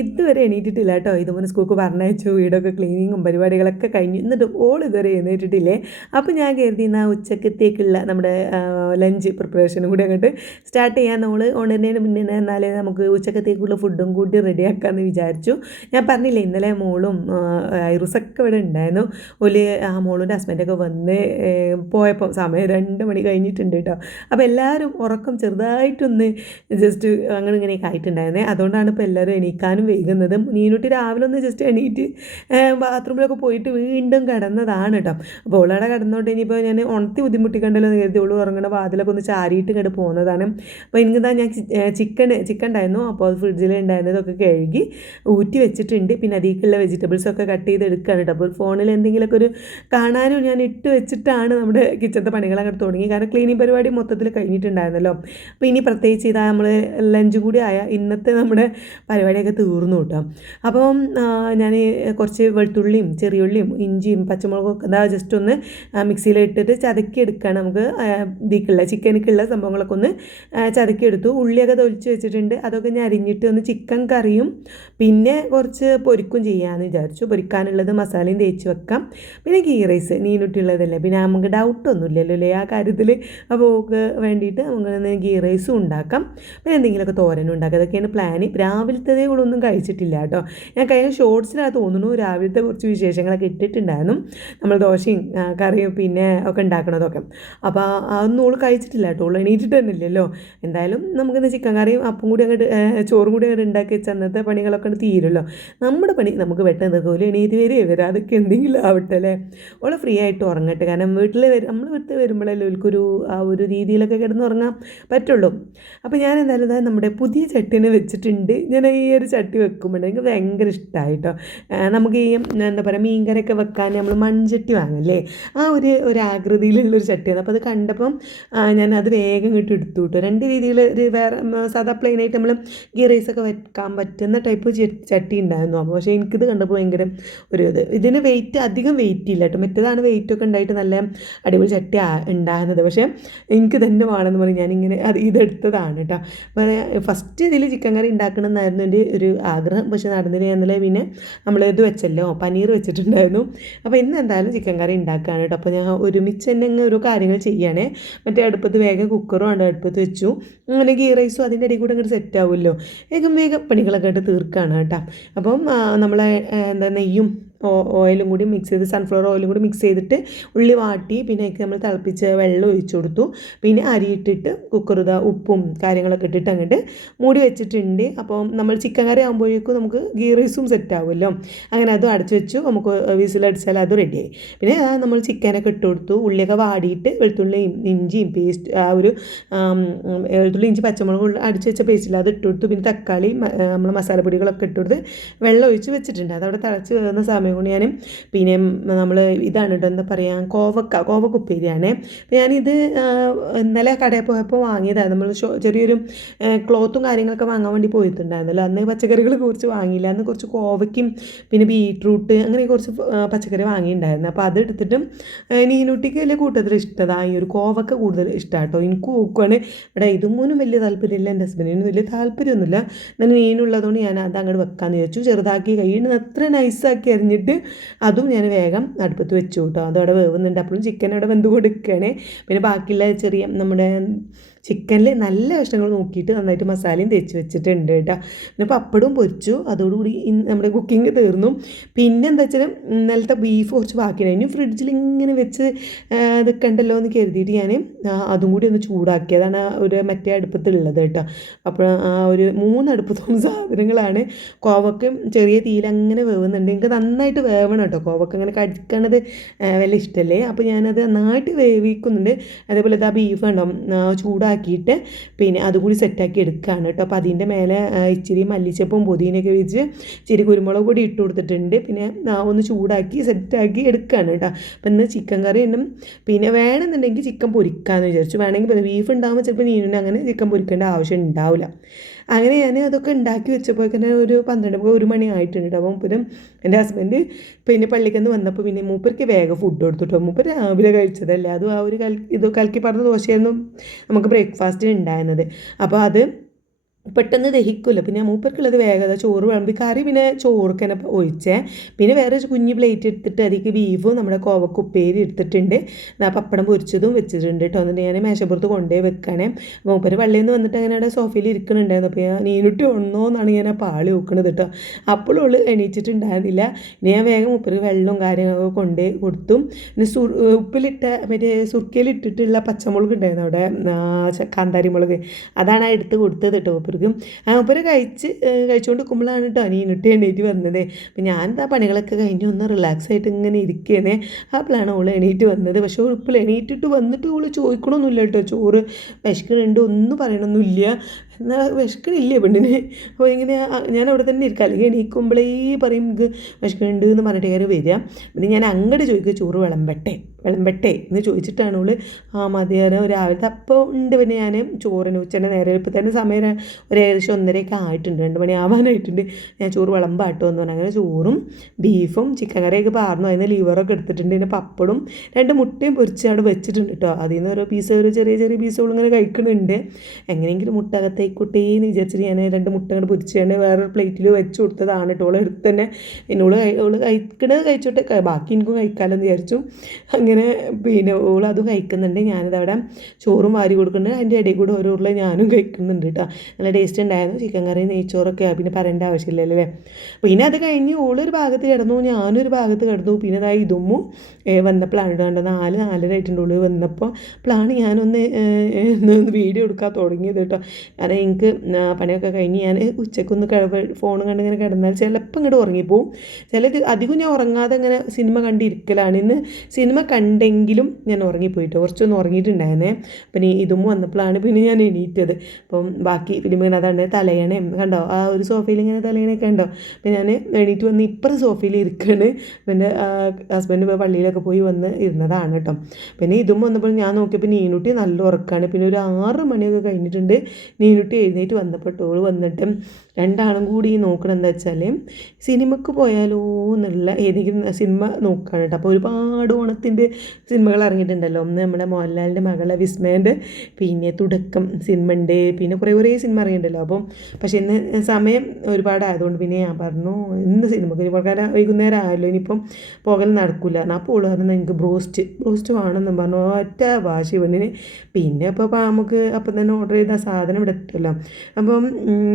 ഇതുവരെ എണീറ്റിട്ടില്ല കേട്ടോ. ഇതുപോലെ സ്കൂൾക്ക് പറഞ്ഞയച്ചു, വീടൊക്കെ ക്ലീനിങ്ങും പരിപാടികളൊക്കെ കഴിഞ്ഞു. എന്നിട്ട് ഓൾ ഇതുവരെ എഴുന്നേറ്റിട്ടില്ലേ. അപ്പോൾ ഞാൻ കരുതി എന്നാൽ ഉച്ചക്കത്തേക്കുള്ള നമ്മുടെ ലഞ്ച് പ്രിപ്പറേഷനും കൂടി അങ്ങോട്ട് സ്റ്റാർട്ട് ചെയ്യാൻ. നമ്മൾ ഉണരുന്നതിന് മുന്നേ എന്നാലേ നമുക്ക് ഉച്ചക്കത്തേക്കുള്ള ഫുഡും കൂടി റെഡിയാക്കാമെന്ന് വിചാരിച്ചു. ഞാൻ പറഞ്ഞില്ലേ ഇന്നലെ മോളും ഐറുസൊക്കെ ഇവിടെ ഉണ്ടായിരുന്നു. മോളുടെ ഹസ്ബൻഡൊക്കെ വന്ന് പോയപ്പോൾ സമയം 2 മണി കഴിഞ്ഞിട്ടുണ്ട് കേട്ടോ. അപ്പോൾ എല്ലാവരും ഉറക്കം ചെറുതായിട്ടൊന്ന് ജസ്റ്റ് അങ്ങനെ ഇങ്ങനെയൊക്കെ ആയിട്ടുണ്ടായിരുന്നേ. അതുകൊണ്ടാണ് ഇപ്പോൾ എല്ലാവരും എണീക്കാനും വൈകുന്നത്. നീനുട്ടി രാവിലെ ഒന്ന് ജസ്റ്റ് എണീറ്റ് ബാത്റൂമിലൊക്കെ പോയിട്ട് വീണ്ടും കിടന്നതാണ് കേട്ടോ. അപ്പോൾ ഓളവിടെ കിടന്നോട്ട് ഇനിയിപ്പോൾ ഞാൻ ഉണർത്തി ബുദ്ധിമുട്ടിക്കണ്ടല്ലോ എന്ന് കരുതി ഓള് ഉറങ്ങണ വാതിലൊക്കെ ഒന്ന് ചാരിയിട്ട് ഇങ്ങോട്ട് പോകുന്നതാണ്. അപ്പോൾ എനിക്കിതാ ഞാൻ ചിക്കൻ ഉണ്ടായിരുന്നു. അപ്പോൾ അത് ഫ്രിഡ്ജിൽ ഉണ്ടായിരുന്നതൊക്കെ കഴുകി ഊറ്റി വെച്ചിട്ടുണ്ട്. പിന്നെ അതിലേക്കുള്ള വെജിറ്റബിൾസൊക്കെ കട്ട് ചെയ്തെടുക്കുകയാണ് കേട്ടോ. അപ്പോൾ ഫോണിൽ എന്തെങ്കിലുമൊക്കെ ഒരു കാണാനും ഞാൻ ഇട്ട് വെച്ചിട്ടാണ് നമ്മുടെ കിച്ചണത്തെ പണികൾ അങ്ങോട്ട് തുടങ്ങി. കാരണം ക്ലീനിങ് പരിപാടി മൊത്തത്തിൽ കഴിഞ്ഞിട്ടുണ്ടായിരുന്നല്ലോ. അപ്പോൾ ഇനി പ്രത്യേകിച്ച് ഇതാ നമ്മൾ ലഞ്ചും കൂടി ആയ ഇന്നത്തെ നമ്മുടെ പരിപാടിയൊക്കെ തീർന്നു കേട്ടോ. അപ്പം ഞാൻ കുറച്ച് വെളുത്തുള്ളിയും ചെറിയുള്ളിയും ഇഞ്ചിയും പച്ചമുളകൊക്കെ ഇതാ ജസ്റ്റ് ഒന്ന് മിക്സിയിൽ ഇട്ടിട്ട് ചതക്കി എടുക്കുകയാണ്. നമുക്ക് ഇതിക്കുള്ള ചിക്കനിക്കുള്ള സംഭവങ്ങളൊക്കെ ഒന്ന് ചതക്കി എടുത്തു. ഉള്ളിയൊക്കെ തൊലിച്ച് വെച്ചിട്ടുണ്ട്. അതൊക്കെ ഞാൻ അരിഞ്ഞിട്ട് ഒന്ന് ചിക്കൻ കറിയും പിന്നെ കുറച്ച് പൊരിക്കും ചെയ്യാമെന്ന് വിചാരിച്ചു. പൊരിക്കാനുള്ളത് മസാലയും തേച്ച് വെക്കാം. പിന്നെ ഗീ റൈസ് നീനുട്ടിയുള്ളതല്ലേ, പിന്നെ നമുക്ക് ഡൗട്ടൊന്നുമില്ലല്ലോ അല്ലേ ആ കാര്യത്തിൽ. അപ്പോൾ വേണ്ടിയിട്ട് നമുക്ക് ഗീ റൈസും ഉണ്ടാക്കാം. പിന്നെ എന്തെങ്കിലുമൊക്കെ തോരനും ഉണ്ടാക്കാം. അതൊക്കെയാണ് പ്ലാന്. രാവിലത്തെ കൂടൊന്നും കഴിച്ചിട്ടില്ല കേട്ടോ. ഞാൻ കഴിഞ്ഞ ഷോർട്സിലാണ് തോന്നുന്നു രാവിലത്തെ കുറച്ച് വിശേഷങ്ങളൊക്കെ ഇട്ടിട്ടുണ്ടായിരുന്നു. നമ്മൾ ദോശയും കറിയും പിന്നെ ഒക്കെ ഉണ്ടാക്കണതൊക്കെ. അപ്പോൾ അതൊന്നും ഓൾ കഴിച്ചിട്ടില്ല കേട്ടോ. ഓൾ എണീറ്റിട്ട് തന്നെ ഇല്ലല്ലോ. എന്തായാലും നമുക്കിന്ന് ചിക്കൻ കറിയും അപ്പം കൂടി അങ്ങോട്ട് ചോറും കൂടി അങ്ങോട്ട് ഉണ്ടാക്കി വെച്ച് അന്നത്തെ പണികളൊക്കെ തീരുമല്ലോ. നമ്മുടെ പണി നമുക്ക് പെട്ടെന്ന് നിൽക്കുമല്ലോ. എണീറ്റ് വരും അതൊക്കെ എന്തെങ്കിലും ആവട്ടെ അല്ലേ. ഓളെ ഫ്രീ ആയിട്ട് ഉറങ്ങട്ടെ. കാരണം നമ്മൾ വീട്ടിൽ വരുമ്പോഴല്ലേ ഓൾക്കൊരു ആ ഒരു രീതിയിലൊക്കെ കിടന്ന് ഉറങ്ങാൻ പറ്റുള്ളൂ. അപ്പോൾ ഞാൻ എന്തായാലും നമ്മുടെ പുതിയ ചട്ടീനെ വെച്ചിട്ടുണ്ട്. ഞാൻ ഈ ഒരു ചട്ടി വെക്കുമ്പോൾ എനിക്ക് ഭയങ്കര ഇഷ്ടമായി കേട്ടോ. നമുക്ക് ഈ എന്താ പറയുക മീൻകറിയൊക്കെ വെക്കാൻ നമ്മൾ മൺചട്ടി വാങ്ങില്ലേ, ആ ഒരു ആകൃതിയിലുള്ളൊരു ചട്ടിയാണ്. അപ്പോൾ അത് കണ്ടപ്പം ഞാൻ അത് വേഗം ഇങ്ങോട്ട് എടുത്തു കിട്ടും. 2 രീതിയിൽ ഒരു വേറെ സാധാ പ്ലെയിനായിട്ട് നമ്മൾ ഗീ റൈസൊക്കെ വെക്കാൻ പറ്റുന്ന ടൈപ്പ് ചട്ടി ഉണ്ടായിരുന്നു. അപ്പോൾ പക്ഷേ എനിക്കിത് കണ്ടപ്പോൾ ഭയങ്കര ഇതിന് അധികം വെയിറ്റ് ഇല്ല കേട്ടോ. മറ്റേതാണ് വെയിറ്റൊക്കെ ഉണ്ടായിട്ട് നല്ല അടിപൊളി ചട്ടി ഉണ്ടാകുന്നത്. പക്ഷേ എനിക്ക് തന്നെ വേണമെന്ന് പറഞ്ഞ് ഞാനിങ്ങനെ ഇതെടുത്തതാണ് കേട്ടോ. അപ്പോൾ ഫസ്റ്റ് ഇതിൽ ചിക്കൻ കറി ഉണ്ടാക്കണമെന്നായിരുന്നു എൻ്റെ ഒരു ആഗ്രഹം. പക്ഷേ നടന്നില്ല. എന്നല്ലേ പിന്നെ നമ്മൾ ഇത് വെച്ചല്ലോ പനീർ വെച്ചിട്ടുണ്ടായിരുന്നു. അപ്പോൾ ഇന്ന് എന്തായാലും ചിക്കൻ കറി ഉണ്ടാക്കുകയാണ് കേട്ടോ. അപ്പോൾ ഞാൻ ഒരുമിച്ച് തന്നെ ഓരോ കാര്യങ്ങൾ ചെയ്യുകയാണേ. മറ്റേ അടുപ്പത്ത് വേഗം കുക്കറും ആണ് അടുപ്പത്ത് വെച്ചു. അങ്ങനെ ഗീ റൈസും അതിൻ്റെ ഇടയിൽ കൂടെ അങ്ങോട്ട് സെറ്റ് ആവുമല്ലോ. വേഗം പണികളൊക്കെ ആയിട്ട് തീർക്കുകയാണ് കേട്ടോ. അപ്പം നമ്മളെ നെയ്യും ഓയിലും കൂടി മിക്സ് ചെയ്ത് സൺഫ്ലവർ ഓയിലും കൂടി മിക്സ് ചെയ്തിട്ട് ഉള്ളി വാട്ടി പിന്നെ നമ്മൾ തിളപ്പിച്ച് വെള്ളം ഒഴിച്ചു കൊടുത്തു. പിന്നെ അരിയിട്ടിട്ട് ഉപ്പും കാര്യങ്ങളൊക്കെ ഇട്ടിട്ട് അങ്ങോട്ട് മൂടി വെച്ചിട്ടുണ്ട്. അപ്പോൾ നമ്മൾ ചിക്കൻ കറി ആകുമ്പോഴേക്കും നമുക്ക് ഗീ റൈസും സെറ്റ് ആവുമല്ലോ. അങ്ങനെ അതും അടച്ചു വെച്ചു. നമുക്ക് വിസിലടിച്ചാൽ അത് റെഡിയായി. പിന്നെ നമ്മൾ ചിക്കനൊക്കെ ഇട്ട് കൊടുത്തു. ഉള്ളിയൊക്കെ വാടിയിട്ട് വെളുത്തുള്ളിയും ഇഞ്ചിയും പേസ്റ്റ് വെളുത്തുള്ളി ഇഞ്ചി പച്ചമുളകും അടിച്ച് വെച്ച പേസ്റ്റില്ല അത് ഇട്ട് കൊടുത്തു. പിന്നെ തക്കാളി നമ്മൾ മസാലപ്പൊടികളൊക്കെ ഇട്ട് കൊടുത്ത് വെള്ളം ഒഴിച്ച് വെച്ചിട്ടുണ്ട്. അതവിടെ തിളച്ച് വരുന്ന സമയം കൊണ്ട് ഞാൻ പിന്നെ നമ്മൾ ഇതാണ് കേട്ടോ എന്താ പറയുക കോവക്ക ഉപ്പേരിയാണ്. അപ്പോൾ ഞാനിത് ഇന്നലെ കടയിൽ പോയപ്പോൾ വാങ്ങിയതാണ്. നമ്മൾ ചെറിയൊരു ക്ലോത്തും കാര്യങ്ങളൊക്കെ വാങ്ങാൻ വേണ്ടി പോയിട്ടുണ്ടായിരുന്നല്ലോ. അന്ന് പച്ചക്കറികൾ കുറച്ച് വാങ്ങിയില്ല. അന്ന് കുറച്ച് കോവയ്ക്കും പിന്നെ ബീട്രൂട്ട് അങ്ങനെ കുറച്ച് പച്ചക്കറി വാങ്ങിയിട്ടുണ്ടായിരുന്നു. അപ്പോൾ അതെടുത്തിട്ടും നീനുട്ടിക്ക് വലിയ കൂട്ടത്തിൽ ഇഷ്ടതാണ് ഈ ഒരു കോവക്ക കൂടുതൽ ഇഷ്ടമാണ് കേട്ടോ. എനിക്ക് നോക്കുകയാണ് ഇവിടെ ഇതുമൂന്നും വലിയ താല്പര്യമില്ല. എൻ്റെ ഹസ്ബൻഡിന് വലിയ താല്പര്യമൊന്നുമില്ല. എന്നാൽ മീനുള്ളതുകൊണ്ട് ഞാൻ അത് അങ്ങോട്ട് വെക്കാമെന്ന് വിചാരിച്ചു. ചെറുതാക്കി കയ്യിൽ അത്ര നൈസാക്കി അരിഞ്ഞിട്ട് അതും ഞാൻ വേഗം അടുപ്പത്ത് വെച്ചു കേട്ടോ. അതവിടെ വേവുന്നുണ്ട്. അപ്പോഴും ചിക്കൻ അവിടെ വെന്ത് കൊടുക്കുകയാണ്. പിന്നെ ബാക്കിയുള്ള ചെറിയ നമ്മുടെ ചിക്കനിൽ നല്ല കഷ്ണങ്ങൾ നോക്കിയിട്ട് നന്നായിട്ട് മസാലയും തേച്ച് വെച്ചിട്ടുണ്ട് കേട്ടോ. പിന്നെ പപ്പടവും പൊരിച്ചു. അതോടുകൂടി നമ്മുടെ കുക്കിംഗ് തീർന്നു. പിന്നെ എന്താ വെച്ചാൽ ഇന്നലത്തെ ബീഫ് കുറച്ച് ബാക്കിയാണ്. ഇനി ഫ്രിഡ്ജിൽ ഇങ്ങനെ വെച്ച് നിൽക്കണ്ടല്ലോ എന്ന് കരുതിയിട്ട് ഞാൻ അതും കൂടി ഒന്ന് ചൂടാക്കിയതാണ് ഒരു മറ്റേ അടുപ്പത്തുള്ളത് കേട്ടോ. അപ്പോൾ ഒരു 3 അടുപ്പത്തോളം സാധനങ്ങളാണ്. കോവക്ക ചെറിയ തീയിൽ അങ്ങനെ വേവുന്നുണ്ട്. എനിക്ക് നന്നായിട്ട് വേവണം കേട്ടോ. കോവക്ക അങ്ങനെ കടിക്കണത് വലിയ ഇഷ്ടമല്ലേ. അപ്പോൾ ഞാനത് നന്നായിട്ട് വേവിക്കുന്നുണ്ട്. അതേപോലെ ആ ബീഫ് ഉണ്ടോ ചൂടാക്കിയിട്ട് പിന്നെ അതുകൂടി സെറ്റാക്കി എടുക്കുകയാണ് കേട്ടോ. അപ്പോൾ അതിൻ്റെ മേലെ ഇച്ചിരി മല്ലിച്ചപ്പും പുതിനയൊക്കെ വെച്ച് ഇച്ചിരി കുരുമുളക് പൊടി ഇട്ട് കൊടുത്തിട്ടുണ്ട്. പിന്നെ ഒന്ന് ചൂടാക്കി സെറ്റാക്കി എടുക്കുകയാണ് കേട്ടോ. അപ്പോൾ ഇന്ന് ചിക്കൻ കറി ഉണ്ടും പിന്നെ വേണമെന്നുണ്ടെങ്കിൽ ചിക്കൻ പൊരിക്കാമെന്ന് വിചാരിച്ചു. വേണമെങ്കിൽ ബീഫ് ഉണ്ടാകുമ്പോൾ ചിലപ്പോൾ നീനുണ്ട് അങ്ങനെ ചിക്കൻ പൊരിക്കേണ്ട ആവശ്യം ഉണ്ടാവില്ല. അങ്ങനെ ഞാൻ അതൊക്കെ ഉണ്ടാക്കി വെച്ചപ്പോൾ തന്നെ ഒരു 1 മണി ആയിട്ടുണ്ട്. അപ്പോൾ മൂപ്പരും എൻ്റെ ഹസ്ബൻഡ് പിന്നെ പള്ളിയിൽ നിന്ന് വന്നപ്പോൾ പിന്നെ മൂപ്പർക്ക് വേഗം ഫുഡ് കൊടുത്തിട്ടോ. മൂപ്പർ രാവിലെ കഴിച്ചതല്ലേ. അതും ആ ഒരു കലക്കി പറഞ്ഞ ദോശയായിരുന്നു നമുക്ക് ബ്രേക്ക്ഫാസ്റ്റിന് ഉണ്ടായിരുന്നത്. അപ്പോൾ അത് പെട്ടെന്ന് ദഹിക്കില്ല. പിന്നെ മൂപ്പർക്കുള്ളത് വേഗത ചോറ് വിളമ്പി കറി പിന്നെ ചോർക്ക് തന്നെ ഒഴിച്ചേ. പിന്നെ വേറെ കുഞ്ഞ് പ്ലേറ്റ് എടുത്തിട്ട് അതിലേക്ക് ബീഫും നമ്മുടെ കോവക്ക ഉപ്പേരി എടുത്തിട്ടുണ്ട്. പപ്പടം പൊരിച്ചതും വെച്ചിട്ടുണ്ട് കേട്ടോ. എന്നിട്ട് ഞാൻ മേശപ്പുറത്ത് കൊണ്ടുപോയി വെക്കണേ. മൂപ്പര് പള്ളിയിൽ നിന്ന് വന്നിട്ട് അങ്ങനെ അവിടെ സോഫയിൽ ഇരിക്കുന്നുണ്ടായിരുന്നു. അപ്പോൾ ഞാൻ നീനുട്ടി ഉണ്ണോ എന്നാണ് ഞാൻ ആ പാളി നോക്കുന്നത് കേട്ടോ. അപ്പോഴും അവൾ എണീറ്റിട്ടുണ്ടായിരുന്നില്ല. ഇനി ഞാൻ വേഗം മൂപ്പര് വെള്ളവും കാര്യങ്ങളൊക്കെ കൊണ്ടുപോയി കൊടുത്തു. പിന്നെ ഉപ്പിലിട്ട മറ്റേ സുർക്കയിലിട്ടിട്ടുള്ള പച്ചമുളക് ഉണ്ടായിരുന്നു അവിടെ, കാന്താരി മുളക്, അതാണ് എടുത്ത് കൊടുത്തത് കേട്ടോ മൂപ്പർക്ക്. മൂപ്പര് കഴിച്ചുകൊണ്ട് നിൽക്കുമ്പോഴാണ് കേട്ടോ നീനുട്ടി എണീറ്റ് വന്നത്. അപ്പം ഞാൻ എന്താ പണികളൊക്കെ കഴിഞ്ഞ് ഒന്ന് റിലാക്സ് ആയിട്ട് ഇങ്ങനെ ഇരിക്കുകയാണ്. അപ്പോഴാണ് അവൾ എണീറ്റ് വന്നത്. പക്ഷേ ഇപ്പോൾ എണീറ്റിട്ട് വന്നിട്ട് അവൾ ചോദിക്കണമൊന്നുമില്ല കേട്ടോ. ചോറ് വിശക്കുന്നുണ്ട് ഒന്നും പറയണമൊന്നുമില്ല. എന്നാൽ വിശക്കണില്ല പെണ്ണിന്. അപ്പോൾ ഇങ്ങനെ ഞാൻ അവിടെ തന്നെ ഇരിക്കുക. അല്ലെങ്കിൽ എണീക്കുമ്പോഴേ പറയും എനിക്ക് വിശക്കുന്നുണ്ട് എന്ന് പറഞ്ഞിട്ട് കയറി വരിക. പിന്നെ ഞാൻ അങ്ങോട്ട് ചോദിക്കുക ചോറ് വിളമ്പട്ടെ എന്ന് ചോദിച്ചിട്ടാണ് അവൾ മതിയാനോ രാവിലത്തെ അപ്പോൾ ഉണ്ട്. പിന്നെ ഞാൻ ചോറിന് ഉച്ചൻ്റെ നേരെ ഇപ്പോൾ തന്നെ സമയം ഒരു ഏകദേശം 1:30 ആയിട്ടുണ്ട്, 2 മണി ആവാനായിട്ടുണ്ട്. ഞാൻ ചോറ് വിളമ്പാട്ടോ എന്ന് പറഞ്ഞു. അങ്ങനെ ചോറും ബീഫും ചിക്കൻ കറിയൊക്കെ പാർന്നു. അതിന് ലിവറൊക്കെ എടുത്തിട്ടുണ്ട്. പിന്നെ പപ്പടും 2 മുട്ടയും പൊരിച്ച് അവിടെ വെച്ചിട്ടുണ്ട് കേട്ടോ. അതിൽ നിന്ന് ഓരോ പീസ്, ഒരു ചെറിയ ചെറിയ പീസുകൾ ഇങ്ങനെ കഴിക്കുന്നുണ്ട്. എങ്ങനെയെങ്കിലും മുട്ട അകത്തേക്കോട്ടേ എന്ന് വിചാരിച്ചിട്ട് ഞാൻ 2 മുട്ട അങ്ങോട്ട് പൊരിച്ചാണ്ട് വേറൊരു പ്ലേറ്റിൽ വെച്ച് കൊടുത്തതാണ് കേട്ടോ. അവൾ എടുത്ത് തന്നെ അവൾ കഴിക്കണത് കഴിച്ചോട്ടെ, ബാക്കി എനിക്കും കഴിക്കാമെന്ന് വിചാരിച്ചു. അങ്ങനെ പിന്നെ ഓൾ അതും കഴിക്കുന്നുണ്ട്. ഞാനിതവിടെ ചോറും വാരി കൊടുക്കുന്നുണ്ട്. അതിൻ്റെ ഇടയിൽ കൂടെ ഓരോ ഉരുള ഞാനും കഴിക്കുന്നുണ്ട് കേട്ടോ. നല്ല ടേസ്റ്റ് ഉണ്ടായിരുന്നു. ചിക്കൻ കറി നെയ്ച്ചോറൊക്കെ പിന്നെ പറയേണ്ട ആവശ്യമില്ലല്ലേ. പിന്നെ അത് കഴിഞ്ഞ് ഓളൊരു ഭാഗത്ത് കിടന്നു, ഞാനൊരു ഭാഗത്ത് കിടന്നു. പിന്നെ അതായത് ഇതുമ്മു വന്നപ്പോഴാണ് കണ്ടത് 4-4:30 ആയിട്ടുണ്ട് ഉള്ളിൽ വന്നപ്പോൾ. അപ്പോഴാണ് ഞാനൊന്ന് വീഡിയോ എടുക്കാൻ തുടങ്ങിയത് കേട്ടോ. കാരണം എനിക്ക് പണിയൊക്കെ കഴിഞ്ഞ് ഞാൻ ഉച്ചക്കൊന്ന് ഫോൺ കണ്ടിങ്ങനെ കിടന്നാൽ ചിലപ്പോൾ ഇങ്ങോട്ട് ഉറങ്ങിപ്പോവും. അധികം ഞാൻ ഉറങ്ങാതെ ഇങ്ങനെ സിനിമ കണ്ടിരിക്കലാണ്. ഇന്ന് സിനിമ കണ്ടെങ്കിലും ഞാൻ ഉറങ്ങിപ്പോയിട്ടോ, കുറച്ചൊന്ന് ഉറങ്ങിയിട്ടുണ്ടായിരുന്നേ. പിന്നെ ഇതും വന്നപ്പോഴാണ് പിന്നെ ഞാൻ എണീറ്റത്. അപ്പം ബാക്കി ഫിലിമിങ്ങനെ അതാണ് തലയണയും കണ്ടോ, ആ ഒരു സോഫയിൽ ഇങ്ങനെ തലയണയൊക്കെ ഉണ്ടോ. അപ്പം ഞാൻ എണീറ്റ് വന്ന് ഇപ്പുറം സോഫയിൽ ഇരിക്കുകയാണ്. പിന്നെ ഹസ്ബൻഡ് പള്ളിയിലൊക്കെ പോയി വന്ന് ഇരുന്നതാണ് കേട്ടോ. പിന്നെ ഇതും വന്നപ്പോൾ ഞാൻ നോക്കിയപ്പോൾ നീനുട്ടി നല്ല ഉറക്കമാണ്. പിന്നെ ഒരു 6 മണിയൊക്കെ കഴിഞ്ഞിട്ടുണ്ട്. നീനുട്ടി എഴുന്നേറ്റ് വന്നപ്പോൾ ടോള് വന്നിട്ട് രണ്ടാളും കൂടി നോക്കണം എന്താ വെച്ചാൽ സിനിമക്ക് പോയാലോ എന്നുള്ള ഏതെങ്കിലും സിനിമ നോക്കുകയാണ് കേട്ടോ. അപ്പോൾ ഒരുപാട് ഓണത്തിൻ്റെ സിനിമകൾ ഇറങ്ങിയിട്ടുണ്ടല്ലോ. ഒന്ന് നമ്മുടെ മോഹൻലാലിൻ്റെ മകളെ വിസ്മയൻ്റെ, പിന്നെ തുടക്കം സിനിമ ഉണ്ട്, പിന്നെ കുറേ സിനിമ ഇറങ്ങിയിട്ടുണ്ടല്ലോ. അപ്പം പക്ഷേ ഇന്ന് സമയം ഒരുപാടായതുകൊണ്ട് പിന്നെ ഞാൻ പറഞ്ഞു ഇന്ന് സിനിമക്ക് ഇനി കാരണം വൈകുന്നേരം ആയല്ലോ, ഇനിയിപ്പം പോകൽ നടക്കില്ല. അപ്പോൾ ഓള് പറഞ്ഞു എനിക്ക് ബ്രോസ്റ്റ് വേണമെന്ന് പറഞ്ഞു ഒറ്റ വാശി പെണ്ണിന്. പിന്നെ ഇപ്പോൾ നമുക്ക് അപ്പം തന്നെ ഓർഡർ ചെയ്ത സാധനം ഇവിടെ എത്തുമല്ലോ. അപ്പം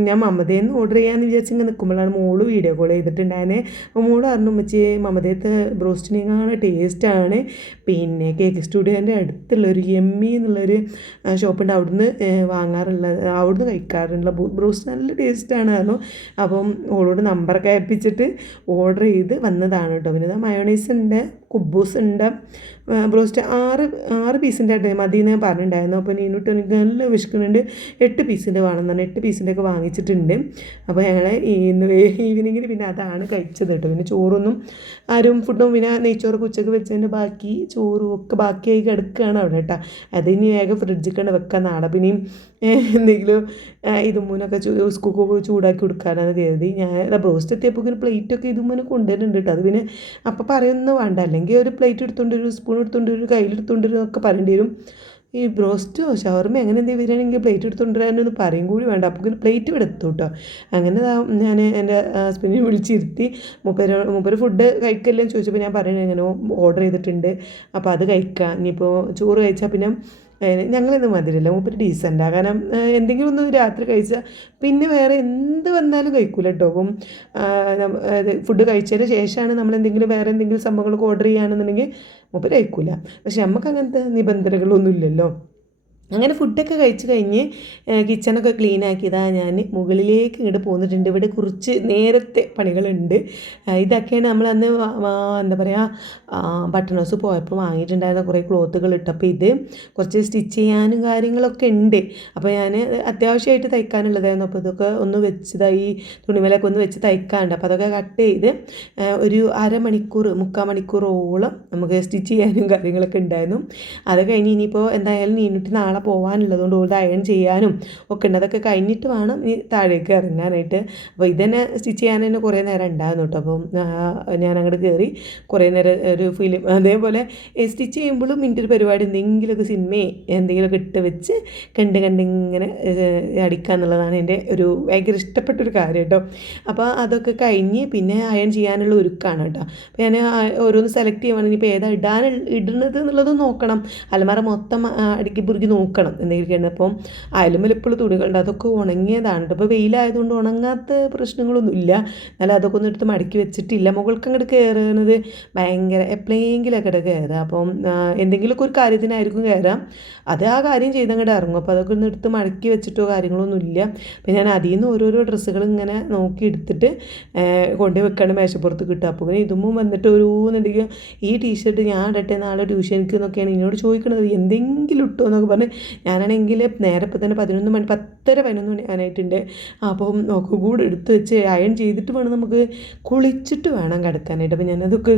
ഞാൻ മമതയിൽ നിന്ന് ഓർഡർ ചെയ്യാമെന്ന് വിചാരിച്ചിങ്ങനെ നിൽക്കുമ്പോഴാണ് മോള് വീഡിയോ കോൾ ചെയ്തിട്ടുണ്ടായിരുന്നേ. അപ്പോൾ മോള് പറഞ്ഞു ഉമ്മച്ചി മമതയത്തെ ബ്രോസ്റ്റിനേക്കാണ് ടേസ്റ്റാണ്, പിന്നെ കേക്ക് സ്റ്റുഡിയോൻ്റെ അടുത്തുള്ളൊരു യമ്മി എന്നുള്ളൊരു ഷോപ്പുണ്ട്, അവിടുന്ന് വാങ്ങാറുള്ളത്, അവിടുന്ന് കഴിക്കാറുള്ള ബ്രോസ്റ്റ് നല്ല ടേസ്റ്റാണ് പറഞ്ഞു. അപ്പം ഓളോട് നമ്പറൊക്കെ അയപ്പിച്ചിട്ട് ഓർഡർ ചെയ്ത് വന്നതാണ് കേട്ടോ. പിന്നെ മയോണൈസ് ഉണ്ട്, കുബൂസ് ഉണ്ട്, ബ്രോസ്റ്റ് 6 പീസിൻ്റെ ആയിട്ട് മതിയെന്ന് പറഞ്ഞിട്ടുണ്ടായിരുന്നു. അപ്പോൾ നീനുട്ട് എനിക്ക് നല്ല വിശക്കുന്നുണ്ട്, 8 പീസിൻ്റെ വേണമെന്ന് പറഞ്ഞാൽ 8 പീസിൻ്റെ ഒക്കെ വാങ്ങിച്ചിട്ടുണ്ട്. അപ്പോൾ ഞങ്ങൾ ഇന്ന് ഈവനിങ്ങിന് പിന്നെ അതാണ് കഴിച്ചത് കേട്ടോ. പിന്നെ ചോറൊന്നും ആരും ഫുഡും പിന്നെ നെയ്ച്ചോറൊക്കെ ഉച്ചക്ക് വെച്ചതിൻ്റെ ബാക്കി ചോറും ഒക്കെ ബാക്കിയായി കിടക്കുകയാണ് അവിടെ കേട്ടോ. അതിന് വേഗം ഫ്രിഡ്ജിൽ കണ്ട് വെക്കാൻ നാളെ പിന്നെയും എന്തെങ്കിലും ഇതുമ്മൂനൊക്കെ സ്കൂക്കൊക്കെ ചൂടാക്കി കൊടുക്കാനാണ് കരുതി. ഞാൻ ബ്രോസ്റ്റ് എത്തിയപ്പോൾ ഇങ്ങനെ പ്ലേറ്റൊക്കെ ഇതുമ്മൂനെ കൊണ്ടുവരുന്നുണ്ട് കേട്ടോ. അത് പിന്നെ അപ്പം പറയുന്നത് വേണ്ട, അല്ലെങ്കിൽ ഒരു പ്ലേറ്റ് എടുത്തുകൊണ്ട് ഒരു സ്പൂൺ എടുത്തുകൊണ്ട് ഒരു കയ്യിലെടുത്തുകൊണ്ട് ഒക്കെ പറയേണ്ടി വരും. ഈ ബ്രോസ്റ്റോ ഷവർമ അങ്ങനെ എന്തെങ്കിലും വരികയാണെങ്കിൽ പ്ലേറ്റ് എടുത്തുകൊണ്ടുവരാനൊന്ന് പറയും കൂടി വേണ്ട. അപ്പോൾ ഇങ്ങനെ പ്ലേറ്റ് ഇവിടെ എത്തും കേട്ടോ. അങ്ങനെ ഞാൻ എൻ്റെ ഹസ്ബൻഡിനെ വിളിച്ചിരുത്തി മൂപ്പര് ഫുഡ് കഴിക്കില്ലെന്ന് ചോദിച്ചപ്പോൾ ഞാൻ പറയുന്നത് എങ്ങനെ ഓർഡർ ചെയ്തിട്ടുണ്ട്, അപ്പോൾ അത് കഴിക്കാം. ഇനിയിപ്പോൾ ചോറ് കഴിച്ചാൽ പിന്നെ ഞങ്ങളിന്ന് മതിരില്ല, മൂപ്പര് ഡീസൻ്റാണ്. കാരണം എന്തെങ്കിലും ഒന്ന് രാത്രി കഴിച്ചാൽ പിന്നെ വേറെ എന്ത് വന്നാലും കഴിക്കൂല കേട്ടോ. അപ്പം ഫുഡ് കഴിച്ചതിന് ശേഷമാണ് നമ്മൾ എന്തെങ്കിലും വേറെ എന്തെങ്കിലും സംഭവങ്ങളൊക്കെ ഓർഡർ ചെയ്യുകയാണെന്നുണ്ടെങ്കിൽ മൂപ്പര് കഴിക്കൂല. പക്ഷെ നമുക്ക് അങ്ങനത്തെ നിബന്ധനകളൊന്നും ഇല്ലല്ലോ. അങ്ങനെ ഫുഡൊക്കെ കഴിച്ച് കഴിഞ്ഞ് കിച്ചണൊക്കെ ക്ലീൻ ആക്കിയതാണ് ഞാൻ മുകളിലേക്ക് ഇങ്ങോട്ട് പോന്നിട്ടുണ്ട്. ഇവിടെ കുറച്ച് നേരത്തെ പണികളുണ്ട്. ഇതൊക്കെയാണ് നമ്മളന്ന് എന്താ പറയുക ബട്ടൺ ഹൗസ് പോയപ്പോൾ വാങ്ങിയിട്ടുണ്ടായിരുന്ന കുറേ ക്ലോത്തുകൾ ഇട്ടപ്പോൾ ഇത് കുറച്ച് സ്റ്റിച്ച് ചെയ്യാനും കാര്യങ്ങളൊക്കെ ഉണ്ട്. അപ്പോൾ ഞാൻ അത്യാവശ്യമായിട്ട് തയ്ക്കാനുള്ളതായിരുന്നു. അപ്പോൾ ഇതൊക്കെ ഒന്ന് വെച്ചതായി തുണിമേലൊക്കെ ഒന്ന് വെച്ച് തയ്ക്കാനുണ്ട്. അപ്പോൾ അതൊക്കെ കട്ട് ചെയ്ത് ഒരു 3/4 മണിക്കൂറോളം നമുക്ക് സ്റ്റിച്ച് ചെയ്യാനും കാര്യങ്ങളൊക്കെ ഉണ്ടായിരുന്നു. അത് കഴിഞ്ഞ് ഇനിയിപ്പോൾ എന്തായാലും നീനിട്ട് നാളെ പോകാനുള്ളതുകൊണ്ട് ഓൾത് അയൺ ചെയ്യാനും ഒക്കെ ഉണ്ട്. അതൊക്കെ കഴിഞ്ഞിട്ട് വേണം ഈ താഴേക്ക് ഇറങ്ങാനായിട്ട്. അപ്പോൾ ഇതന്നെ സ്റ്റിച്ച് ചെയ്യാൻ തന്നെ കുറേ നേരം ഉണ്ടായിരുന്നു കേട്ടോ. അപ്പം ഞാൻ അങ്ങോട്ട് കയറി കുറേ നേരം ഒരു ഫിലിം അതേപോലെ സ്റ്റിച്ച് ചെയ്യുമ്പോഴും ഇതിൻ്റെ ഒരു പരിപാടി എന്തെങ്കിലുമൊക്കെ സിനിമയെ എന്തെങ്കിലുമൊക്കെ ഇട്ട് വെച്ച് കണ്ടിങ്ങനെ അടിക്കുക എന്നുള്ളതാണ് എൻ്റെ ഒരു ഭയങ്കര ഇഷ്ടപ്പെട്ടൊരു കാര്യം കേട്ടോ. അപ്പോൾ അതൊക്കെ കഴിഞ്ഞ് പിന്നെ അയൺ ചെയ്യാനുള്ള ഒരുക്കാണ് കേട്ടോ. അപ്പോൾ ഞാൻ ഓരോന്ന് സെലക്ട് ചെയ്യുവാണെങ്കിൽ ഇപ്പോൾ ഏതാ ഇടുന്നത് എന്നുള്ളത് നോക്കണം. അലമാര മൊത്തം അടുക്കി പുറുക്കി നോക്കണം എന്തെങ്കിലുമൊക്കെയാണ്. അപ്പം അയലുമ്മൽ ഇപ്പോൾ തുണികളുണ്ട്, അതൊക്കെ ഉണങ്ങിയതാണ് കേട്ടോ. ഇപ്പോൾ വെയിലായതുകൊണ്ട് ഉണങ്ങാത്ത പ്രശ്നങ്ങളൊന്നുമില്ല. എന്നാലും അതൊക്കെ ഒന്നും എടുത്ത് മടക്കി വെച്ചിട്ടില്ല. മുകൾക്ക് അങ്ങോട്ട് കയറുന്നത് ഭയങ്കര എപ്പോഴെങ്കിലൊക്കെ കയറുക. അപ്പം എന്തെങ്കിലുമൊക്കെ ഒരു കാര്യത്തിനായിരിക്കും കയറാം, അത് ആ കാര്യം ചെയ്തങ്ങോട്ട് ഇറങ്ങും. അപ്പോൾ അതൊക്കെ ഒന്ന് എടുത്ത് മടക്കി വെച്ചിട്ടോ കാര്യങ്ങളൊന്നുമില്ല. അപ്പോൾ ഞാൻ അതിൽ നിന്ന് ഓരോരോ ഡ്രസ്സുകൾ ഇങ്ങനെ നോക്കി എടുത്തിട്ട് കൊണ്ടുപോയി വെക്കാണ്ട് മേശപ്പുറത്ത് കിട്ടുക. അപ്പോൾ ഇങ്ങനെ ഇതുമ്പോൾ വന്നിട്ട് ഓരോന്നുണ്ടെങ്കിൽ ഈ ടീഷർട്ട് ഞാൻ ഇടട്ടെ നാളെ ട്യൂഷനിക്ക് എന്നൊക്കെയാണ് എന്നോട് ചോദിക്കണത്, എന്തെങ്കിലും ഇട്ടോ എന്നൊക്കെ പറഞ്ഞ് ഞാനാണെങ്കിൽ നേരെ ഇപ്പം തന്നെ 11 മണി 10:30 മണി ആനായിട്ടുണ്ട്. അപ്പം ഒക്കെ കൂടെ എടുത്ത് വെച്ച് അയൺ ചെയ്തിട്ട് വേണം നമുക്ക് കുളിച്ചിട്ട് വേണം കിടക്കാനായിട്ട്. അപ്പോൾ ഞാനതൊക്കെ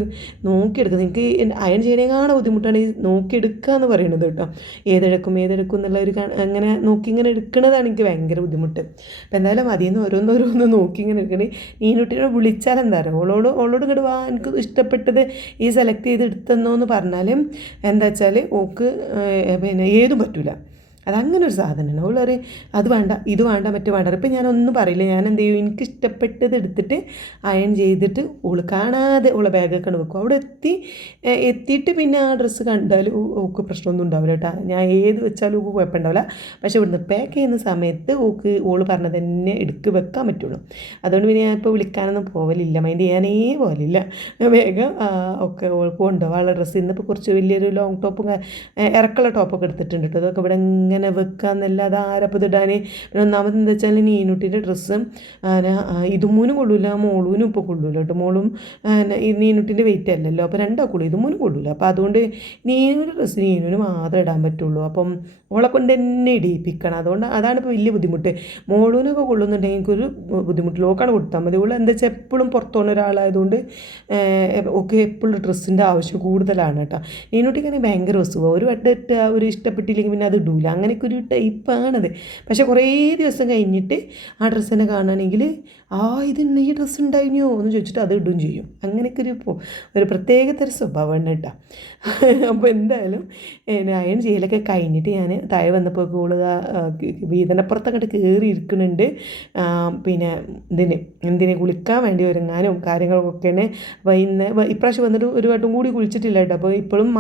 നോക്കിയെടുക്കുന്നത്, എനിക്ക് അയൺ ചെയ്യണേക്കാണ് ബുദ്ധിമുട്ടാണ് ഈ നോക്കിയെടുക്കുക എന്ന് പറയുന്നത് കേട്ടോ. ഏതെടുക്കും എന്നുള്ള ഒരു അങ്ങനെ നോക്കി ഇങ്ങനെ എടുക്കുന്നതാണ് എനിക്ക് ഭയങ്കര ബുദ്ധിമുട്ട്. അപ്പോൾ എന്തായാലും അതിൽ നിന്ന് ഓരോന്നോരോന്ന് നോക്കി ഇങ്ങനെ എടുക്കണേ. നീനുട്ടിയോട് വിളിച്ചാൽ എന്താ പറയുക, ഓളോട് ഇങ്ങോട്ട് വാ, എനിക്ക് ഇഷ്ടപ്പെട്ടത് ഈ സെലക്ട് ചെയ്ത് എടുത്തെന്നോ എന്ന് പറഞ്ഞാലും എന്താ വെച്ചാൽ ഓക്ക് പിന്നെ ഏതും പറ്റില്ല. അതങ്ങനെ ഒരു സാധനമാണ്. ഓൾ പറയും അത് വേണ്ട ഇത് വേണ്ട മറ്റു വേണ്ട. ഇപ്പം ഞാനൊന്നും പറയില്ല, ഞാൻ എന്ത് ചെയ്യും, എനിക്ക് ഇഷ്ടപ്പെട്ടത് എടുത്തിട്ട് അയൺ ചെയ്തിട്ട് ഓൾ കാണാതെ ഓളെ ബാഗൊക്കെ വെക്കും. അവിടെ എത്തിയിട്ട് പിന്നെ ആ ഡ്രസ്സ് കണ്ടാൽ ഓക്ക് പ്രശ്നമൊന്നും ഉണ്ടാവില്ല കേട്ടോ. ഞാൻ ഏത് വെച്ചാലും ഓക്ക് കുഴപ്പമുണ്ടാവില്ല. പക്ഷേ ഇവിടുന്ന് പാക്ക് ചെയ്യുന്ന സമയത്ത് ഓൾ പറഞ്ഞത് തന്നെ എടുക്ക് വെക്കാൻ പറ്റുള്ളൂ. അതുകൊണ്ട് പിന്നെ ഞാൻ ഇപ്പോൾ വിളിക്കാനൊന്നും പോവലില്ല, മൈൻഡ് ചെയ്യാനേ പോകലില്ല. വേഗം ഒക്കെ ഓൾക്ക് കൊണ്ടുപോകാനുള്ള ഡ്രസ്സ് ഇന്നിപ്പോൾ കുറച്ച് വലിയൊരു ലോങ് ടോപ്പും ഇറക്കുള്ള ടോപ്പൊക്കെ എടുത്തിട്ടുണ്ട് കേട്ടോ. അതൊക്കെ ഇവിടെ ഇങ്ങനെ വെക്കാന്നല്ലാതെ ആരപ്പതിടാൻ. പിന്നെ ഒന്നാമത് എന്താ വെച്ചാൽ നീനുട്ടിൻ്റെ ഡ്രസ്സ് ഇതുമൂന്നും കൊള്ളൂല, മോളൂനും ഇപ്പോൾ കൊള്ളൂല കേട്ടോ. മോളും നീനുട്ടിൻ്റെ വെയിറ്റ് അല്ലല്ലോ, അപ്പോൾ രണ്ടാക്കുള്ളൂ, ഇതുമൂന്നും കൊള്ളൂല. അപ്പോൾ അതുകൊണ്ട് നീനുവിൻ്റെ ഡ്രസ്സ് നീനുവിന് മാത്രമേ ഇടാൻ പറ്റുള്ളൂ. അപ്പം ഓളെ കൊണ്ട് തന്നെ ഇടിയിപ്പിക്കണം. അതുകൊണ്ട് അതാണ് ഇപ്പോൾ വലിയ ബുദ്ധിമുട്ട്. മോളൂനൊക്കെ കൊള്ളുന്നുണ്ടെങ്കിൽ എനിക്കൊരു ബുദ്ധിമുട്ടില്ല, ഓക്കാണ് കൊടുത്താൽ മതി. ഓൾ എന്താ വെച്ചാൽ എപ്പോഴും പുറത്തുപോകുന്ന ഒരാളായതുകൊണ്ട് ഒക്കെ എപ്പോഴും ഡ്രസ്സിൻ്റെ ആവശ്യം കൂടുതലാണ് കേട്ടോ. നീനുട്ടിക്കാണെങ്കിൽ ഭയങ്കര വസ്തുവാണ്, ഒരു വട്ടം ഇട്ട് ഒരു ഇഷ്ടപ്പെട്ടില്ലെങ്കിൽ പിന്നെ അത് ഇടൂല, അങ്ങനെയൊക്കെ ഒരു ടൈപ്പാണത്. പക്ഷേ കുറേ ദിവസം കഴിഞ്ഞിട്ട് ആ ഡ്രസ്സ് തന്നെ കാണുകയാണെങ്കിൽ ഇതെന്നെ ഈ ഡ്രസ്സ് ഉണ്ടായിരുന്നോ എന്ന് ചോദിച്ചിട്ട് അത് ഇടുകയും ചെയ്യും. അങ്ങനെയൊക്കെ ഒരു പ്രത്യേകതരം സ്വഭാവമാണ് കേട്ടോ. അപ്പോൾ എന്തായാലും അയൺ ചെയ്യലൊക്കെ കഴിഞ്ഞിട്ട് ഞാൻ താഴെ വന്നപ്പോൾ വീതനപ്പുറത്ത് അങ്ങോട്ട് കയറി ഇരിക്കുന്നുണ്ട്. പിന്നെ എന്തിനെ കുളിക്കാൻ വേണ്ടി ഒരുങ്ങാനും കാര്യങ്ങളൊക്കെയാണ്. അപ്പോൾ ഇപ്രാവശ്യം വന്നിട്ട് ഒരു വട്ടം കൂടി കുളിച്ചിട്ടില്ല കേട്ടോ. അപ്പോൾ ഇപ്പോഴും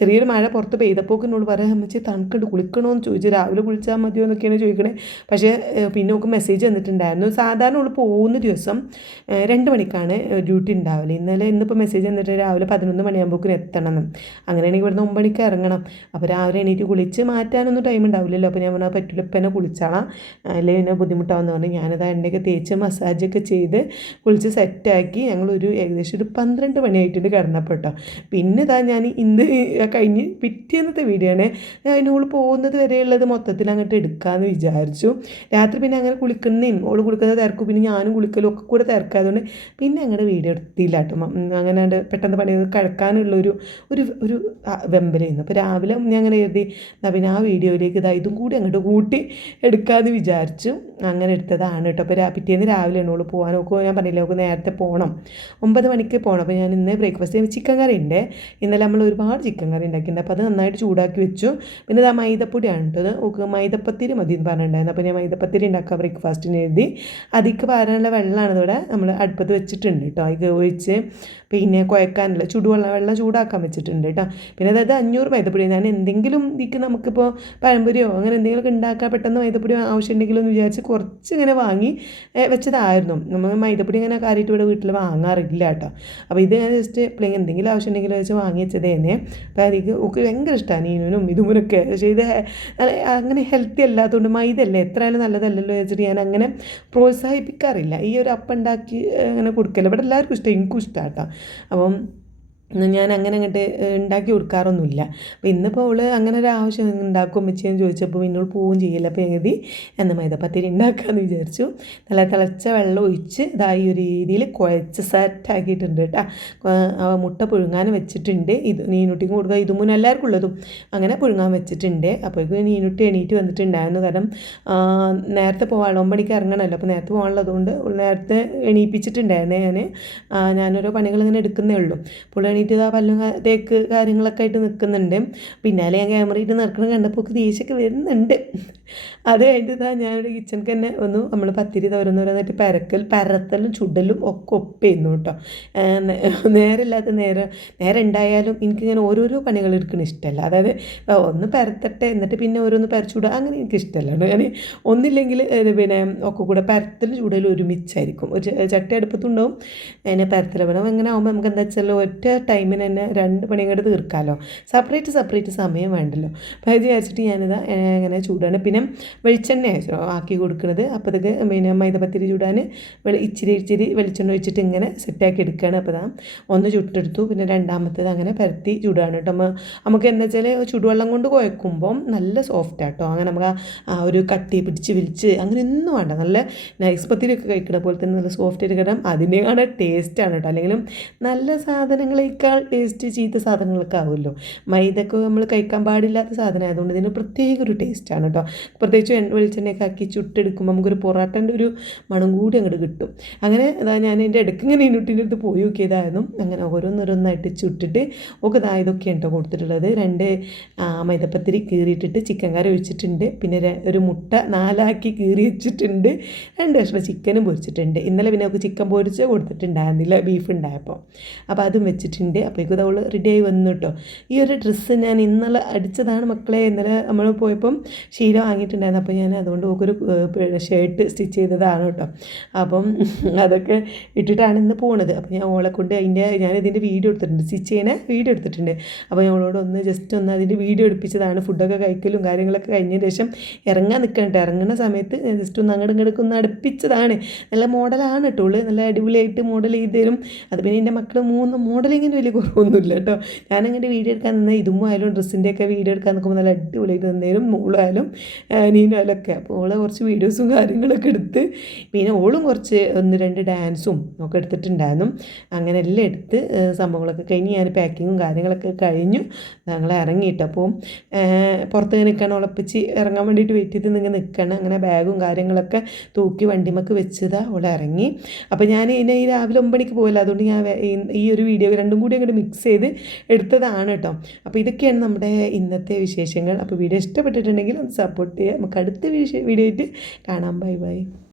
ചെറിയൊരു മഴ പുറത്ത് പെയ്തപ്പോൾ എന്നോട് പറയാം, അമ്മച്ചി തണുക്കുണ്ട് കുളിക്കണമെന്ന് ചോദിച്ചു, രാവിലെ കുളിച്ചാൽ മതിയോ എന്നൊക്കെയാണ് ചോദിക്കണേ. പക്ഷേ പിന്നെ നമുക്ക് മെസ്സേജ് വന്നിട്ടുണ്ടായിരുന്നു, സാധാരണ ഉള്ള പോകുന്ന ദിവസം 2 മണിക്കാണ് ഡ്യൂട്ടി ഉണ്ടാവില്ല. ഇന്നിപ്പോൾ മെസ്സേജ് വന്നിട്ട് രാവിലെ 11 മണിയാകുമ്പോഴേക്കും എത്തണം. അങ്ങനെയാണെങ്കിൽ ഇവിടുന്ന് 9 മണിക്ക് ഇറങ്ങണം. അപ്പോൾ രാവിലെ എണീറ്റ് കുളിച്ച് മാറ്റാനൊന്നും ടൈം ഉണ്ടാവില്ലല്ലോ. അപ്പോൾ ഞാൻ പറഞ്ഞാൽ പറ്റില്ല, ഇപ്പം എന്നെ കുളിച്ചാളാം, അല്ലെങ്കിൽ എന്നെ ബുദ്ധിമുട്ടാവുമെന്ന് പറഞ്ഞ് ഞാനത് എണ്ണയൊക്കെ തേച്ച് മസാജൊക്കെ ചെയ്ത് കുളിച്ച് സെറ്റാക്കി ഞങ്ങളൊരു ഏകദേശം ഒരു 12 മണിയായിട്ടുണ്ട് കിടന്നപ്പോട്ടോ. പിന്നെ ഞാൻ ഇന്ന് കഴിഞ്ഞ് പിറ്റേന്നത്തെ വീഡിയോ ആണ്. ഓൾ പോകുന്നത് വരെയുള്ളത് മൊത്തത്തിൽ അങ്ങോട്ട് എടുക്കാമെന്ന് വിചാരിച്ചു. രാത്രി പിന്നെ അങ്ങനെ കുളിക്കുന്നതും ഓൾ കുളിക്കുന്നത് തിരക്കും, പിന്നെ ഞാനും കുളിക്കലും ഒക്കെ കൂടെ തിരക്കായതുകൊണ്ട് പിന്നെ അങ്ങോട്ട് വീഡിയോ എടുത്തില്ല കേട്ടോ. അങ്ങനെ പെട്ടെന്ന് പണി കിടക്കാനുള്ളൊരു വെമ്പലായിരുന്നു. അപ്പോൾ രാവിലെ ഞാൻ അങ്ങനെ എഴുതി പിന്നെ ആ വീഡിയോയിലേക്ക് ഇതും കൂടി അങ്ങോട്ട് കൂട്ടി എടുക്കാമെന്ന് വിചാരിച്ചു. അങ്ങനെ എടുത്തതാണ് കേട്ടോ. അപ്പോൾ പിറ്റേന്ന് രാവിലെ ഓൾ പോകാൻ നോക്കുമോ, ഞാൻ പറഞ്ഞില്ല നമുക്ക് നേരത്തെ പോകണം, 9 മണിക്ക് പോകണം. അപ്പോൾ ഞാൻ ഇന്ന് ബ്രേക്ക്ഫാസ്റ്റ് ചിക്കൻ കറി ഉണ്ട്. ഇന്നലെ നമ്മൾ ഒരുപാട് ചിക്കൻ കറി ഉണ്ടാക്കിയിട്ടുണ്ട്. അപ്പോൾ അത് നന്നായിട്ട് ചൂടാക്കി വെച്ചു. പിന്നെ ഇത് മൈദപ്പൊടിയാണ് കേട്ടത്, നമുക്ക് മൈദപ്പത്തിരി മതി എന്ന് പറഞ്ഞിട്ടുണ്ടായിരുന്നു. അപ്പോൾ ഞാൻ മൈദപ്പത്തിരി ഉണ്ടാക്കാം ബ്രേക്ക്ഫാസ്റ്റിന് എഴുതി. അതിക്ക് പാരാനുള്ള വെള്ളമാണ് ഇവിടെ നമ്മൾ അടുപ്പത്ത് വെച്ചിട്ടുണ്ട് കേട്ടോ. അതിക്ക് ഒഴിച്ച് പിന്നെ കുഴക്കാനുള്ള വെള്ളം ചൂടാക്കാൻ വെച്ചിട്ടുണ്ട് കേട്ടോ. പിന്നെ അതായത് 500 മൈദപ്പൊടി. ഞാൻ എന്തെങ്കിലും ഇതിക്ക് നമുക്കിപ്പോൾ പഴംപൊരിയോ അങ്ങനെ എന്തെങ്കിലുമൊക്കെ ഉണ്ടാക്കാൻ പെട്ടെന്ന് മൈദപ്പൊടി ആവശ്യമുണ്ടെങ്കിലും എന്ന് വിചാരിച്ച് കുറച്ച് ഇങ്ങനെ വാങ്ങി വെച്ചതായിരുന്നു. നമ്മൾ മൈദപ്പൊടി ഇങ്ങനെ കാര്യമായിട്ട് ഇവിടെ വീട്ടിൽ വാങ്ങാറില്ല കേട്ടോ. അപ്പോൾ ഇത് ഞാൻ ജസ്റ്റ് എന്തെങ്കിലും ആവശ്യമുണ്ടെങ്കിലും വെച്ച് വാങ്ങി വെച്ചത് തന്നെ. അപ്പോൾ അതിക്ക് ഒക്കെ ഭയങ്കര ഇഷ്ടമാണ് നീനും ഇതുമൂലൊക്കെ. പക്ഷേ ഇത് അങ്ങനെ ഹെൽത്തി അല്ലാത്തതുകൊണ്ട് മൈദല്ലേ എത്രയായാലും നല്ലതല്ലല്ലോ വെച്ചിട്ട് ഞാൻ അങ്ങനെ പ്രോത്സാഹിപ്പിക്കാറില്ല. ഈ ഒരു അപ്പം ഉണ്ടാക്കി അങ്ങനെ കൊടുക്കല്ല. ഇവിടെ എല്ലാവർക്കും ഇഷ്ടം, എനിക്കും ഇഷ്ടമാണ് കേട്ടോ. അപ്പം ഞാൻ അങ്ങനെ അങ്ങോട്ട് ഉണ്ടാക്കി കൊടുക്കാറൊന്നുമില്ല. അപ്പോൾ ഇന്നിപ്പോൾ അവൾ അങ്ങനെ ഒരു ആവശ്യം ഉണ്ടാക്കും വെച്ചെന്ന് ചോദിച്ചപ്പോൾ പിന്നെ അവൾ പോവുകയും ചെയ്യില്ല. അപ്പോൾ എഴുതി എന്ന് മൈദപ്പത്തിരി ഉണ്ടാക്കാമെന്ന് വിചാരിച്ചു. നല്ല തിളച്ച വെള്ളം ഒഴിച്ച് ഇതായി ഒരു രീതിയിൽ കുഴച്ച് സെറ്റാക്കിയിട്ടുണ്ട് കേട്ടോ. മുട്ട പുഴുങ്ങാൻ വെച്ചിട്ടുണ്ട്. ഇത് നീനുട്ടിക്കും കൊടുക്കുക, ഇതും മുന്നേ എല്ലാവർക്കും ഉള്ളതും അങ്ങനെ പുഴുങ്ങാൻ വെച്ചിട്ടുണ്ട്. അപ്പോഴേക്കും നീനുട്ടി എണീറ്റ് വന്നിട്ടുണ്ടായിരുന്നു. കാരണം നേരത്തെ പോകാനുള്ള 9 മണിക്ക് ഇറങ്ങണമല്ലോ, അപ്പോൾ നേരത്തെ പോകാനുള്ളതുകൊണ്ട് നേരത്തെ എണീപ്പിച്ചിട്ടുണ്ടായിരുന്നേ. ഞാനോരോ പണികൾ ഇങ്ങനെ എടുക്കുന്നേ ഉള്ളൂ. പുള്ളി എണീറ്റ് ആ പല്ലും തേക്ക് കാര്യങ്ങളൊക്കെ ആയിട്ട് നിൽക്കുന്നുണ്ട്. പിന്നാലെ ഞാൻ ക്യാമറയിട്ട് നിൽക്കണം കണ്ടപ്പോൾ ദേഷ്യമൊക്കെ വരുന്നുണ്ട്. അത് കഴിഞ്ഞിട്ട് ഞാനൊരു കിച്ചണിക്ക് തന്നെ ഒന്ന് നമ്മൾ പത്തിരി തോരോന്നോരോന്നായിട്ട് പരത്തലും ചുടലും ഒക്കെ ഒപ്പയുന്നു കേട്ടോ. നേരമില്ലാത്ത നേരം ഉണ്ടായാലും എനിക്കിങ്ങനെ ഓരോരോ പണികൾ എടുക്കണ ഇഷ്ടമല്ല. അതായത് ഒന്ന് പരത്തട്ടെ എന്നിട്ട് പിന്നെ ഓരോന്ന് പരച്ചുവിടുക അങ്ങനെ എനിക്ക് ഇഷ്ടമല്ല. ഞാൻ ഒന്നില്ലെങ്കിൽ പിന്നെ ഒക്കെ കൂടെ പരത്തലും ചുടലും ഒരുമിച്ചായിരിക്കും. ഒരു ചട്ടി അടുപ്പത്തുണ്ടാവും, അതിനെ പരത്തൽ വേണം. അങ്ങനെ ആകുമ്പോൾ നമുക്ക് എന്താ വെച്ചാൽ ഒറ്റ ടൈമിന് തന്നെ 2 പണിയും കൂടെ തീർക്കാമല്ലോ. സെപ്പറേറ്റ് സമയം വേണ്ടല്ലോ. അപ്പോൾ അത് വിചാരിച്ചിട്ട് ഞാനിതാ ഇങ്ങനെ ചൂടാണ്. പിന്നെ വെളിച്ചെണ്ണ ആക്കി കൊടുക്കുന്നത്. അപ്പോൾ അതൊക്കെ പിന്നെ മൈദപ്പത്തിരി ചൂടാൻ ഇച്ചിരി വെളിച്ചെണ്ണ ഒഴിച്ചിട്ട് ഇങ്ങനെ സെറ്റാക്കി എടുക്കുകയാണ്. അപ്പോൾ ഒന്ന് ചുട്ടെടുത്തു. പിന്നെ രണ്ടാമത്തേത് അങ്ങനെ പരത്തി ചൂടാണ് കേട്ടോ. നമുക്ക് എന്താ വെച്ചാൽ ചുടുവെള്ളം കൊണ്ട് കുഴക്കുമ്പം നല്ല സോഫ്റ്റ് ആട്ടോ. അങ്ങനെ നമുക്ക് ആ ഒരു കട്ടി പിടിച്ച് വിളിച്ച് അങ്ങനെ ഒന്നും വേണ്ട. നല്ല നൈസ് പത്തിരിയൊക്കെ കഴിക്കണ പോലെ തന്നെ നല്ല സോഫ്റ്റ് ആയിട്ട് കിട്ടാം. അതിനേക്കാണ് ടേസ്റ്റാണ് കേട്ടോ. അല്ലെങ്കിലും നല്ല സാധനങ്ങളേക്കാൾ ടേസ്റ്റ് ചീത്ത സാധനങ്ങളൊക്കെ ആവുമല്ലോ. മൈദക്ക് നമ്മൾ കഴിക്കാൻ പാടില്ലാത്ത സാധനം ആയതുകൊണ്ട് ഇതിന് പ്രത്യേക ഒരു ടേസ്റ്റാണ് കേട്ടോ. പ്രത്യേകിച്ച് വെളിച്ചെണ്ണയൊക്കെ ആക്കി ചുട്ടെടുക്കുമ്പോൾ നമുക്കൊരു പൊറാട്ടൻ്റെ ഒരു മണം കൂടി അങ്ങോട്ട് കിട്ടും. അങ്ങനെ ഞാൻ എൻ്റെ ഇടയ്ക്ക് ഇങ്ങനെ ഇനുട്ടിൻ്റെ അടുത്ത് പോയി നോക്കിയതായിരുന്നു. അങ്ങനെ ഓരോന്നോരോന്നായിട്ട് ചുട്ടിട്ട് ഒക്കെ ഇതൊക്കെയാണ് കേട്ടോ കൊടുത്തിട്ടുള്ളത്. 2 മൈദപ്പത്തിരി കീറിയിട്ടിട്ട് ചിക്കൻ കറി ഒഴിച്ചിട്ടുണ്ട്. പിന്നെ ഒരു മുട്ട 4ആക്കി കീറി വെച്ചിട്ടുണ്ട്. 2 കഷ്ണം ചിക്കനും പൊരിച്ചിട്ടുണ്ട്. ഇന്നലെ പിന്നെ നമുക്ക് ചിക്കൻ പൊരിച്ച് കൊടുത്തിട്ടുണ്ടായിരുന്നില്ല ബീഫ് ഉണ്ടായപ്പോൾ. അപ്പോൾ അതും വെച്ചിട്ടുണ്ട്. അപ്പോഴേക്കും അവൾ റെഡിയായി വന്നു കേട്ടോ. ഈ ഒരു ഡ്രസ്സ് ഞാൻ ഇന്നലെ അടിച്ചതാണ് മക്കളെ. ഇന്നലെ നമ്മൾ പോയപ്പം ശീല വാങ്ങിയിട്ടുണ്ടായിരുന്നു. അപ്പോൾ ഞാൻ അതുകൊണ്ട് ഒരു ഷർട്ട് സ്റ്റിച്ച് ചെയ്തതാണ് കേട്ടോ. അപ്പം അതൊക്കെ ഇട്ടിട്ടാണ് ഇന്ന് പോണത്. അപ്പോൾ ഞാൻ ഓളെ കൊണ്ട് ഞാനിതിൻ്റെ വീഡിയോ എടുത്തിട്ടുണ്ട്, സ്റ്റിച്ച് ചെയ്യണ വീഡിയോ എടുത്തിട്ടുണ്ട്. അപ്പോൾ ഞങ്ങളോട് ജസ്റ്റ് ഒന്ന് അതിൻ്റെ വീഡിയോ എടുപ്പിച്ചതാണ്. ഫുഡൊക്കെ കഴിക്കലും കാര്യങ്ങളൊക്കെ കഴിഞ്ഞതിന് ശേഷം ഇറങ്ങാൻ നിൽക്കണ്ട. ഇറങ്ങുന്ന സമയത്ത് ജസ്റ്റ് ഒന്ന് അങ്ങോട്ടും ഒന്ന് അടുപ്പിച്ചതാണ്. നല്ല മോഡലാണ് കേട്ടോ. നല്ല അടിപൊളിയായിട്ട് മോഡൽ ചെയ്ത് തരും. അത് പിന്നെ എൻ്റെ മക്കൾ 3 മോഡലിങ്ങിന് വലിയ കുറവൊന്നുമില്ല കേട്ടോ. ഞാനങ്ങനെ വീഡിയോ എടുക്കാൻ നിന്നാൽ ഇതുമായാലും ഡ്രസ്സിൻ്റെയൊക്കെ വീഡിയോ എടുക്കാൻ നിൽക്കുമ്പോൾ നല്ല അടിപൊളിയായിട്ട് തന്നേരും. മോളായാലും നീനായാലും ഒക്കെ. അപ്പോൾ ഓളെ കുറച്ച് വീഡിയോസും കാര്യങ്ങളൊക്കെ എടുത്ത് പിന്നെ ഓളും കുറച്ച് 1-2 ഡാൻസും ഒക്കെ എടുത്തിട്ടുണ്ടായിരുന്നു. അങ്ങനെ എല്ലാം എടുത്ത് സംഭവങ്ങളൊക്കെ കഴിഞ്ഞ് ഞാൻ പാക്കിങ്ങും കാര്യങ്ങളൊക്കെ കഴിഞ്ഞു ഞങ്ങൾ ഇറങ്ങിയിട്ട്. അപ്പോൾ പുറത്ത് നിൽക്കണം, ഉളപ്പിച്ച് ഇറങ്ങാൻ വേണ്ടിയിട്ട് വെയിറ്റ് ചെയ്ത് നിങ്ങൾ നിൽക്കണം. അങ്ങനെ ബാഗും കാര്യങ്ങളൊക്കെ തൂക്കി വണ്ടിമക്ക് വെച്ചതാ ഓൾ ഇറങ്ങി. അപ്പോൾ ഞാൻ ഇതിനെ ഈ രാവിലെ 9 മണിക്ക് പോയില്ല, അതുകൊണ്ട് ഞാൻ ഈ ഒരു വീഡിയോ രണ്ടും കൂടി അങ്ങോട്ട് മിക്സ് ചെയ്ത് എടുത്തതാണ് കേട്ടോ. അപ്പോൾ ഇതൊക്കെയാണ് നമ്മുടെ ഇന്നത്തെ വിശേഷങ്ങൾ. അപ്പോൾ വീഡിയോ ഇഷ്ടപ്പെട്ടിട്ടുണ്ടെങ്കിൽ ഒന്ന് സപ്പോർട്ട് ചെയ്യുക. നമുക്ക് അടുത്ത വീഡിയോ ആയിട്ട് കാണാം. ബൈ.